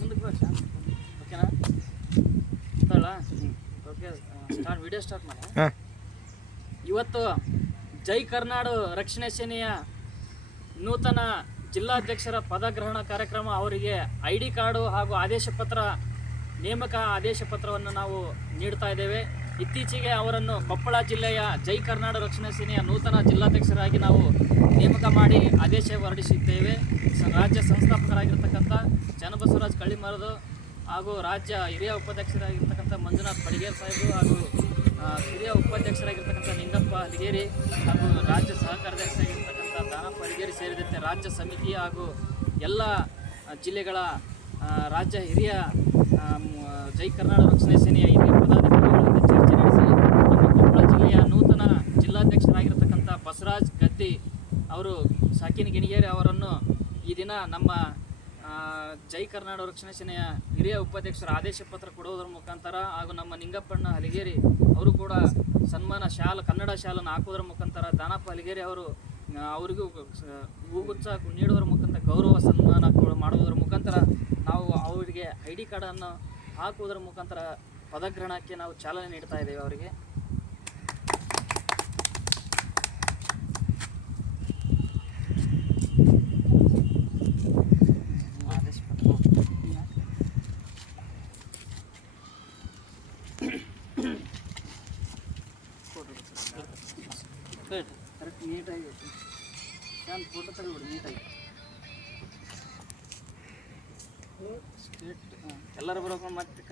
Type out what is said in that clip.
ಮುಂದಕ್ಕೆ ಬಾ ಶಾಂತ್. ಓಕೆನಾ ಗೊತ್ತಲ್ಲ? ಓಕೆ ವಿಡಿಯೋ ಸ್ಟಾರ್ಟ್ ಮಾಡಿ. ಇವತ್ತು ಜೈ ಕರ್ನಾಡು ರಕ್ಷಣಾ ಸೇನೆಯ ನೂತನ ಜಿಲ್ಲಾಧ್ಯಕ್ಷರ ಪದಗ್ರಹಣ ಕಾರ್ಯಕ್ರಮ. ಅವರಿಗೆ ID ಕಾರ್ಡು ಹಾಗೂ ಆದೇಶ ಪತ್ರ, ನೇಮಕ ಆದೇಶ ಪತ್ರವನ್ನು ನಾವು ನೀಡ್ತಾ ಇದ್ದೇವೆ. ಇತ್ತೀಚೆಗೆ ಅವರನ್ನು ಕೊಪ್ಪಳ ಜಿಲ್ಲೆಯ ಜೈ ಕರ್ನಾಡು ರಕ್ಷಣಾ ಸೇನೆಯ ನೂತನ ಜಿಲ್ಲಾಧ್ಯಕ್ಷರಾಗಿ ನಾವು ನೇಮಕ ಮಾಡಿ ಆದೇಶ ಹೊರಡಿಸಿದ್ದೇವೆ. ರಾಜ್ಯ ಸಂಸ್ಥಾಪಕರಾಗಿರ್ತಕ್ಕಂಥ ಚನ್ನಬಸವರಾಜ್ ಕಳ್ಳಿಮರದು ಹಾಗೂ ರಾಜ್ಯ ಹಿರಿಯ ಉಪಾಧ್ಯಕ್ಷರಾಗಿರ್ತಕ್ಕಂಥ ಮಂಜುನಾಥ್ ಬಡಿಗೇರ್ ಸಾಹೇಬರು ಹಾಗೂ ಹಿರಿಯ ಉಪಾಧ್ಯಕ್ಷರಾಗಿರ್ತಕ್ಕಂಥ ನಿಂಗಪ್ಪ ಹಲಿಗೇರಿ ಹಾಗೂ ರಾಜ್ಯ ಸಹ ಕಾರ್ಯದರ್ಶಿಯಾಗಿರ್ತಕ್ಕಂಥ ದಾನಪ್ಪ ಹಲಿಗೇರಿ ಸೇರಿದಂತೆ ರಾಜ್ಯ ಸಮಿತಿ ಹಾಗೂ ಎಲ್ಲ ಜಿಲ್ಲೆಗಳ ರಾಜ್ಯ ಹಿರಿಯ ಜೈ ಕರ್ನಾಟಕ ರಕ್ಷಣಾ ಸೇನೆಯ ಹಿರಿಯ ಪದಾಧಿಕಾರಿಗಳ ಜೊತೆ ಚರ್ಚೆ ನಡೆಸಿ ನಮ್ಮ ಕೊಪ್ಪಳ ಜಿಲ್ಲೆಯ ನೂತನ ಜಿಲ್ಲಾಧ್ಯಕ್ಷರಾಗಿರ್ತಕ್ಕಂಥ ಬಸವರಾಜ್ ಗದ್ದಿ ಅವರು ಸಾಕಿನ ಗಿಣಿಗೇರಿ ಅವರನ್ನು ಈ ದಿನ ನಮ್ಮ ಜೈ ಕರ್ನಾಟಕ ರಕ್ಷಣಾ ಸೇನೆಯ ಹಿರಿಯ ಉಪಾಧ್ಯಕ್ಷರ ಆದೇಶ ಪತ್ರ ಕೊಡುವುದರ ಮುಖಾಂತರ ಹಾಗೂ ನಮ್ಮ ನಿಂಗಪ್ಪಣ್ಣ ಹಲಿಗೇರಿ ಅವರು ಕೂಡ ಸನ್ಮಾನ ಕನ್ನಡ ಶಾಲನ್ನು ಹಾಕುವುದರ ಮುಖಾಂತರ ದಾನಪ್ಪ ಹಲಿಗೇರಿ ಅವರಿಗೂ ಹೂಗುಚ್ಛ ನೀಡುವುದರ ಮುಖಾಂತರ ಗೌರವ ಸನ್ಮಾನ ಮಾಡುವುದರ ಮುಖಾಂತರ ನಾವು ಅವರಿಗೆ ID ಕಾರ್ಡನ್ನು ಹಾಕುವುದರ ಮುಖಾಂತರ ಪದಗ್ರಹಣಕ್ಕೆ ನಾವು ಚಾಲನೆ ನೀಡ್ತಾ ಇದ್ದೇವೆ. ಅವರಿಗೆ ಕರೆಕ್ಟ್ ನೀಟಾಗಿ ಶಾಂತ್ ಫೋಟೋ ತೆಗೆದುಬಿಡಿ ನೀಟಾಗಿ ಸ್ಟೇಟ್ ಎಲ್ಲರೂ ಬರೋಕೆ ಮತ್ತೆ